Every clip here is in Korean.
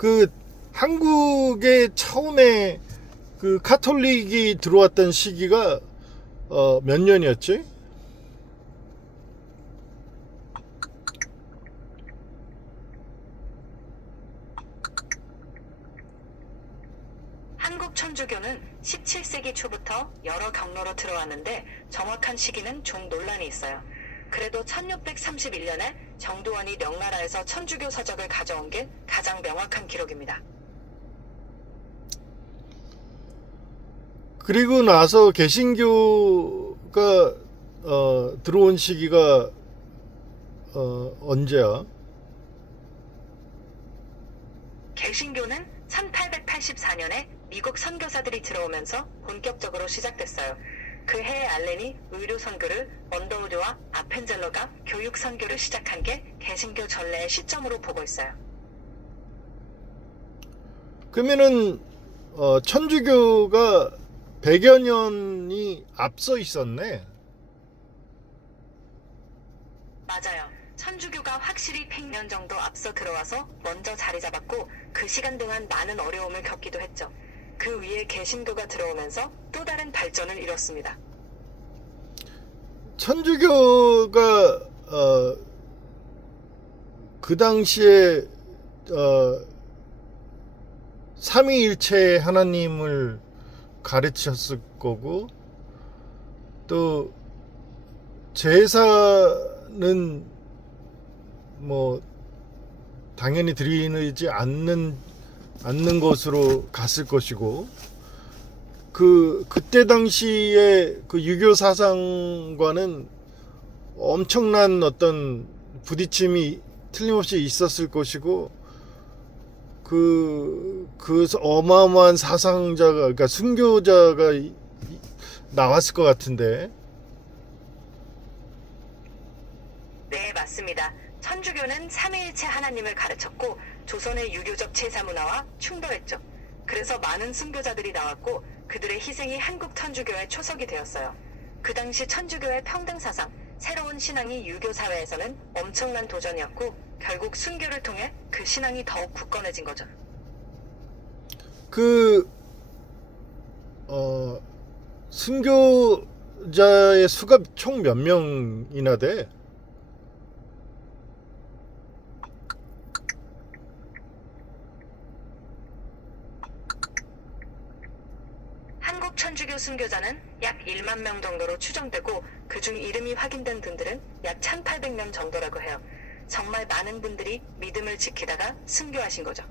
그 한국에 처음에 그 카톨릭이 들어왔던 시기가 몇 년이었지? 한국 천주교는 17세기 초부터 여러 경로로 들어왔는데 정확한 시기는 좀 논란이 있어요. 그래도 1631년에 정두원이 명나라에서 천주교 서적을 가져온 게 가장 명확한 기록입니다. 그리고 나서 개신교가 들어온 시기가 언제야? 개신교는 1884년에 미국 선교사들이 들어오면서 본격적으로 시작됐어요. 그 해에 알렌이 의료 선교를, 언더우드와 아펜젤러가 교육 선교를 시작한 게 개신교 전례의 시점으로 보고 있어요. 그러면은 천주교가 100여 년이 앞서 있었네. 맞아요. 천주교가 확실히 100년 정도 앞서 들어와서 먼저 자리 잡았고 그 시간 동안 많은 어려움을 겪기도 했죠. 그 위에 개신교가 들어오면서 또 다른 발전을 이뤘습니다. 천주교가 그 당시에 삼위일체 하나님을 가르쳤을 거고, 또 제사는 뭐 당연히 드리지 않는 것으로 갔을 것이고, 그때 당시에 그 유교 사상과는 엄청난 어떤 부딪힘이 틀림없이 있었을 것이고, 그 어마어마한 사상자가, 그러니까 순교자가 나왔을 것 같은데. 네, 맞습니다. 천주교는 삼위일체 하나님을 가르쳤고 조선의 유교적 제사 문화와 충돌했죠. 그래서 많은 순교자들이 나왔고 그들의 희생이 한국 천주교의 초석이 되었어요. 그 당시 천주교의 평등 사상, 새로운 신앙이 유교 사회에서는 엄청난 도전이었고 결국 순교를 통해 그 신앙이 더욱 굳건해진 거죠. 순교자의 수가 총 몇 명이나 돼? 한국 천주교 순교자는 약 1만 명 정도로 추정되고 그중 이름이 확인된 분들은 약 1800명 정도라고 해요. 정말 많은 분들이 믿음을 지키다가 순교하신 거죠.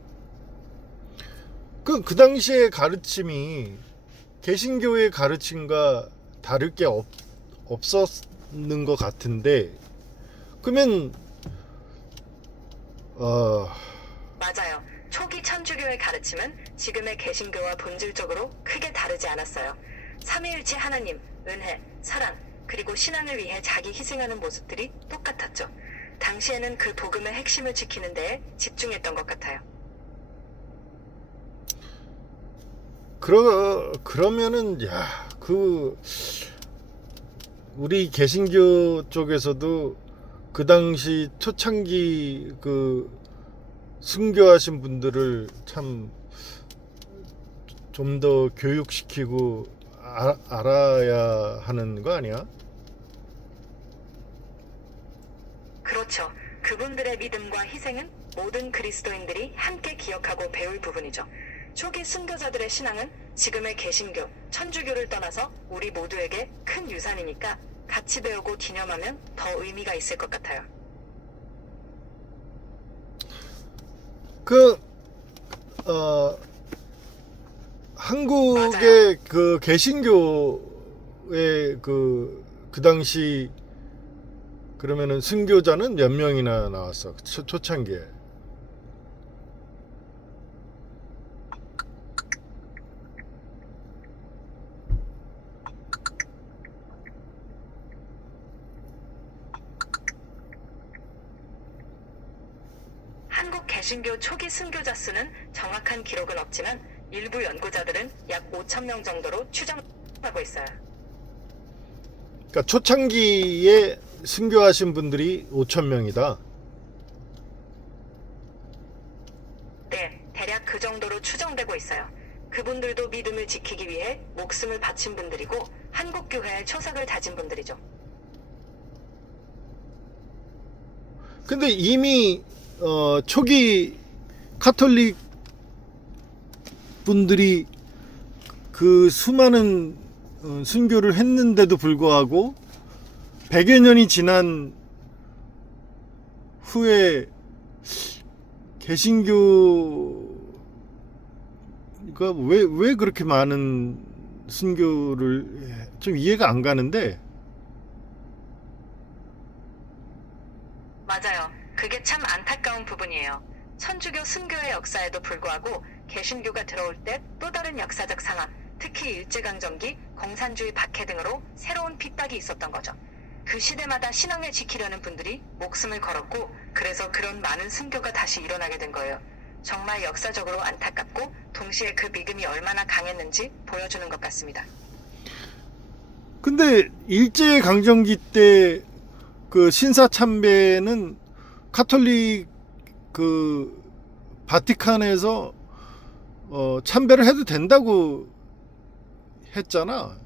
그 당시의 가르침이 개신교의 가르침과 다를 게 없었는 것 같은데, 그러면 맞아요. 초기 천주교의 가르침은 지금의 개신교와 본질적으로 크게 다르지 않았어요. 삼위일체 하나님, 은혜, 사랑, 그리고 신앙을 위해 자기 희생하는 모습들이 똑같았죠. 당시에는 그 복음의 핵심을 지키는 데에 집중했던 것 같아요. 그러면은 우리 개신교 쪽에서도 그 당시 초창기 그 순교하신 분들을 참 좀 더 교육시키고 알아야 하는 거 아니야? 그렇죠. 그분들의 믿음과 희생은 모든 그리스도인들이 함께 기억하고 배울 부분이죠. 초기 순교자들의 신앙은 지금의 개신교, 천주교를 떠나서 우리 모두에게 큰 유산이니까 같이 배우고 기념하면 더 의미가 있을 것 같아요. 한국의 맞아요. 그 개신교의 그 당시 그러면은 순교자는 몇 명이나 나왔어? 초창기에. 한국 개신교 초기 순교자 수는 정확한 기록은 없지만 일부 연구자들은 약 5,000명 정도로 추정하고 있어요. 그러니까 초창기에 순교하신 분들이 5,000명이다. 네, 그 정도로 추정되고 있어요. 그분들도 믿음을 지키기 위해 목숨을 바친 분들이고 한국교회의 초석을 다진 분들이죠. 근데 이미 초기 카톨릭 분들이 그 수많은 순교를 했는데도 불구하고 100여 년이 지난 후에 개신교가 왜 그렇게 많은 순교를 좀 이해가 안 가는데. 맞아요. 그게 참 안타까운 부분이에요. 천주교 순교의 역사에도 불구하고 개신교가 들어올 때 또 다른 역사적 상황, 특히 일제강점기, 공산주의 박해 등으로 새로운 핍박이 있었던 거죠. 그 시대마다 신앙을 지키려는 분들이 목숨을 걸었고 그래서 그런 많은 순교가 다시 일어나게 된 거예요. 정말 역사적으로 안타깝고 동시에 그 믿음이 얼마나 강했는지 보여주는 것 같습니다. 근데 일제강점기 때 그 신사참배는 카톨릭 그 바티칸에서 참배를 해도 된다고 했잖아.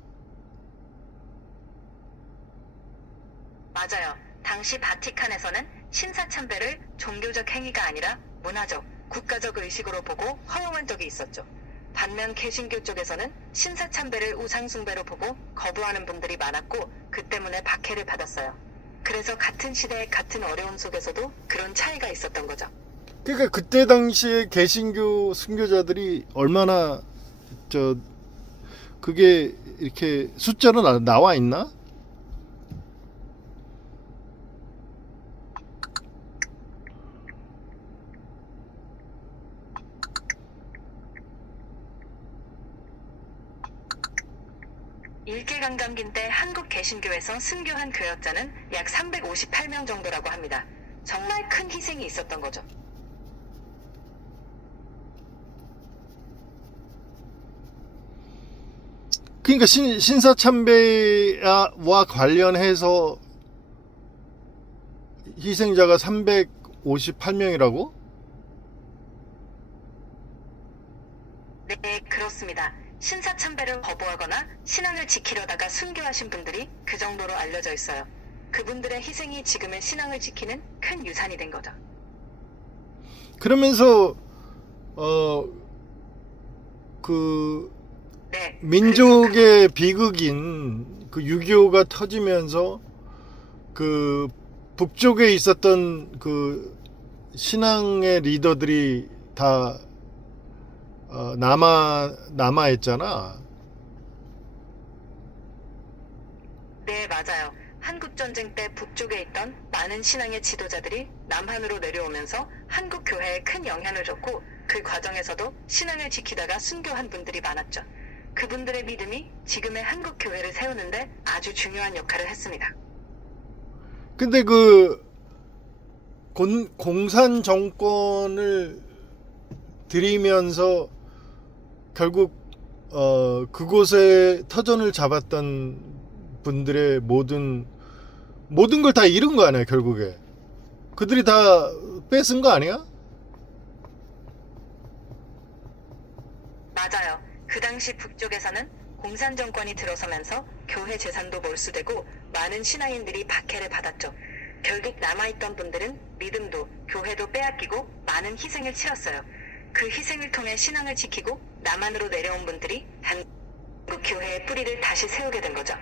맞아요. 당시 바티칸에서는 신사참배를 종교적 행위가 아니라 문화적, 국가적 의식으로 보고 허용한 적이 있었죠. 반면 개신교 쪽에서는 신사참배를 우상숭배로 보고 거부하는 분들이 많았고 그 때문에 박해를 받았어요. 그래서 같은 시대 같은 어려움 속에서도 그런 차이가 있었던 거죠. 그러니까 그때 당시에 개신교 순교자들이 얼마나 그게 이렇게 숫자로 나와 있나? 일제강점기 때 한국 개신교에서 순교한 교역자는 약 358명 정도라고 합니다. 정말 큰 희생이 있었던 거죠. 그러니까 신사참배와 관련해서 희생자가 358명이라고? 네, 그렇습니다. 신사참배를 거부하거나 신앙을 지키려다가 순교하신 분들이 그 정도로 알려져 있어요. 그분들의 희생이 지금의 신앙을 지키는 큰 유산이 된 거죠. 그러면서 네, 민족의 비극인 그 6.25가 터지면서 그 북쪽에 있었던 그 신앙의 리더들이 다 남아 있잖아. 네, 맞아요. 한국전쟁 때 북쪽에 있던 많은 신앙의 지도자들이 남한으로 내려오면서 한국 교회에 큰 영향을 줬고 그 과정에서도 신앙을 지키다가 순교한 분들이 많았죠. 그분들의 믿음이 지금의 한국 교회를 세우는데 아주 중요한 역할을 했습니다. 근데 그 공산 정권을 들이면서 결국 그곳에 터전을 잡았던 분들의 모든 걸 다 잃은 거 아니야, 결국에. 그들이 다 뺏은 거 아니야? 맞아요. 그 당시 북쪽에서는 공산 정권이 들어서면서 교회 재산도 몰수되고 많은 신앙인들이 박해를 받았죠. 결국 남아있던 분들은 믿음도 교회도 빼앗기고 많은 희생을 치렀어요. 그 희생을 통해 신앙을 지키고 남한으로 내려온 분들이 한국 교회의 뿌리를 다시 세우게 된 거죠.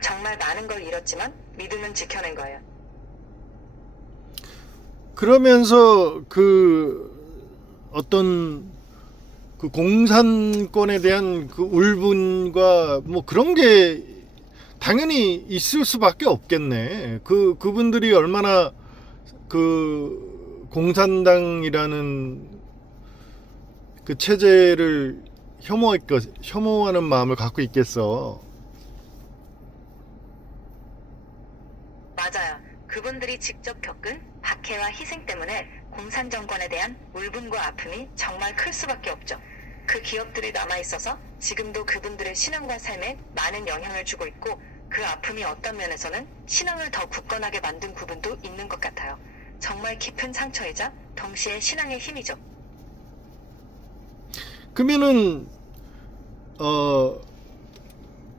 정말 많은 걸 잃었지만 믿음은 지켜낸 거예요. 그러면서 그 어떤 그 공산권에 대한 그 울분과 뭐 그런 게 당연히 있을 수밖에 없겠네. 그분들이 얼마나 그 공산당이라는 그 체제를 혐오하는 마음을 갖고 있겠어. 맞아요. 그분들이 직접 겪은 박해와 희생 때문에 공산 정권에 대한 울분과 아픔이 정말 클 수밖에 없죠. 그 기업들이 남아있어서 지금도 그분들의 신앙과 삶에 많은 영향을 주고 있고 그 아픔이 어떤 면에서는 신앙을 더 굳건하게 만든 부분도 있는 것 같아요. 정말 깊은 상처이자 동시에 신앙의 힘이죠. 그러면은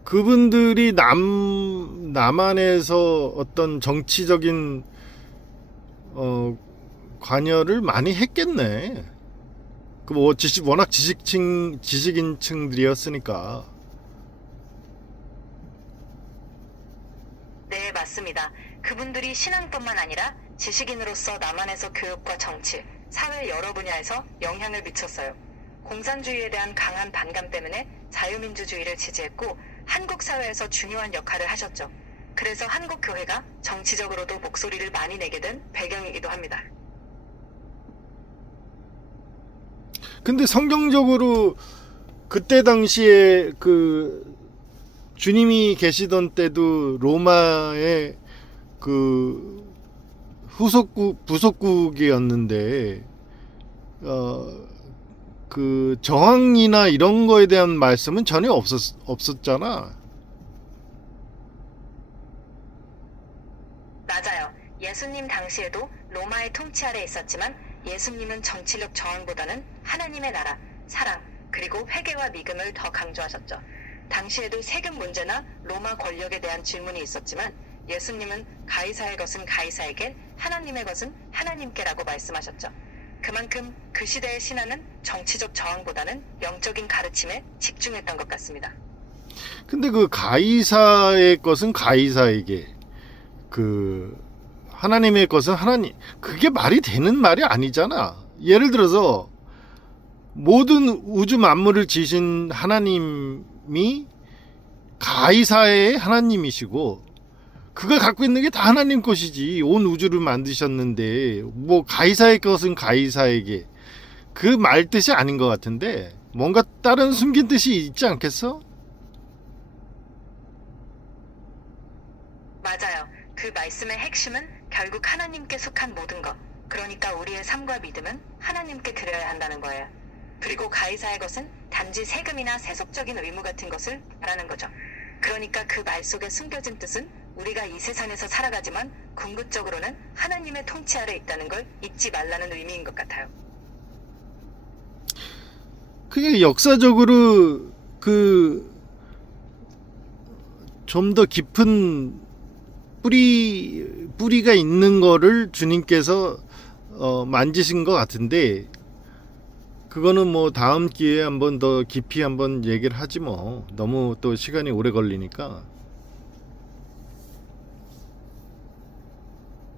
그분들이 남한에서 어떤 정치적인 관여를 많이 했겠네. 그 뭐 워낙 지식인층들이었으니까. 네, 맞습니다. 그분들이 신앙뿐만 아니라 지식인으로서 남한에서 교육과 정치, 사회 여러 분야에서 영향을 미쳤어요. 공산주의에 대한 강한 반감 때문에 자유민주주의를 지지했고 한국 사회에서 중요한 역할을 하셨죠. 그래서 한국 교회가 정치적으로도 목소리를 많이 내게 된 배경이기도 합니다. 근데 성경적으로 그때 당시에 그 주님이 계시던 때도 로마의 그 부속국이었는데 그 저항이나 이런 거에 대한 말씀은 전혀 없었잖아. 맞아요. 예수님 당시에도 로마의 통치 아래 있었지만 예수님은 정치력 저항보다는 하나님의 나라, 사랑, 그리고 회개와 믿음을 더 강조하셨죠. 당시에도 세금 문제나 로마 권력에 대한 질문이 있었지만 예수님은 가이사의 것은 가이사에게, 하나님의 것은 하나님께라고 말씀하셨죠. 그만큼 그 시대의 신앙은 정치적 저항보다는 영적인 가르침에 집중했던 것 같습니다. 근데 그 가이사의 것은 가이사에게, 그 하나님의 것은 하나님, 그게 말이 되는 말이 아니잖아. 예를 들어서 모든 우주 만물을 지으신 하나님이 가이사의 하나님이시고 그가 갖고 있는 게 다 하나님 것이지. 온 우주를 만드셨는데 뭐 가이사의 것은 가이사에게, 그 말 뜻이 아닌 것 같은데 뭔가 다른 숨긴 뜻이 있지 않겠어? 맞아요. 그 말씀의 핵심은 결국 하나님께 속한 모든 것, 그러니까 우리의 삶과 믿음은 하나님께 드려야 한다는 거예요. 그리고 가이사의 것은 단지 세금이나 세속적인 의무 같은 것을 말하는 거죠. 그러니까 그 말 속에 숨겨진 뜻은 우리가 이 세상에서 살아가지만 궁극적으로는 하나님의 통치 아래 있다는 걸 잊지 말라는 의미인 것 같아요. 그게 역사적으로 그 좀 더 깊은 뿌리가 있는 거를 주님께서 만지신 것 같은데, 그거는 뭐 다음 기회에 한번 더 깊이 한번 얘기를 하지 뭐. 너무 또 시간이 오래 걸리니까.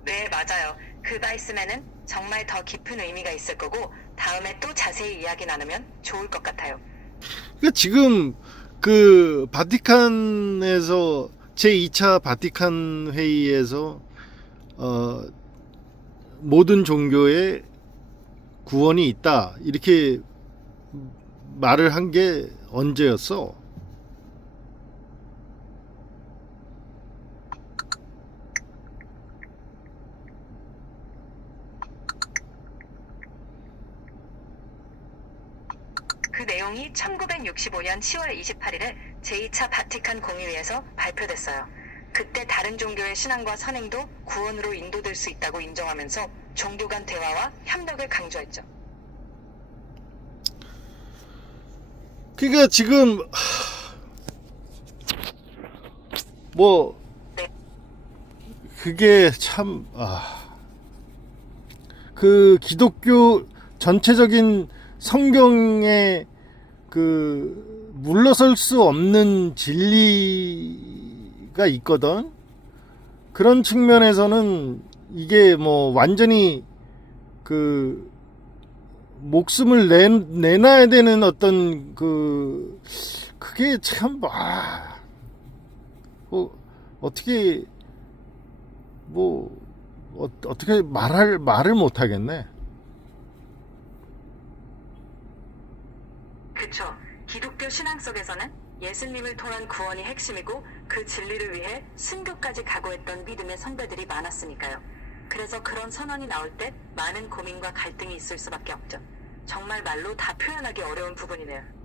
네, 맞아요. 그 말씀에는 정말 더 깊은 의미가 있을 거고 다음에 또 자세히 이야기 나누면 좋을 것 같아요. 그러니까 지금 그 바티칸에서 제2차 바티칸 회의에서 모든 종교에 구원이 있다 이렇게 말을 한 게 언제였어? 그 내용이 1965년 10월 28일에 제2차 바티칸 공의회에서 발표됐어요. 그때 다른 종교의 신앙과 선행도 구원으로 인도될 수 있다고 인정하면서 종교 간 대화와 협력을 강조했죠. 그러니까 지금 뭐 그게 참 그 기독교 전체적인 성경에 그 물러설 수 없는 진리가 있거든. 그런 측면에서는 이게 뭐 완전히 그 목숨을 내놔야 되는 어떤 그게 참 어떻게 어떻게 말을 못 하겠네. 그쵸. 기독교 신앙 속에서는 예수님을 통한 구원이 핵심이고 그 진리를 위해 순교까지 각오했던 믿음의 선배들이 많았으니까요. 그래서 그런 선언이 나올 때 많은 고민과 갈등이 있을 수밖에 없죠. 정말 말로 다 표현하기 어려운 부분이네요.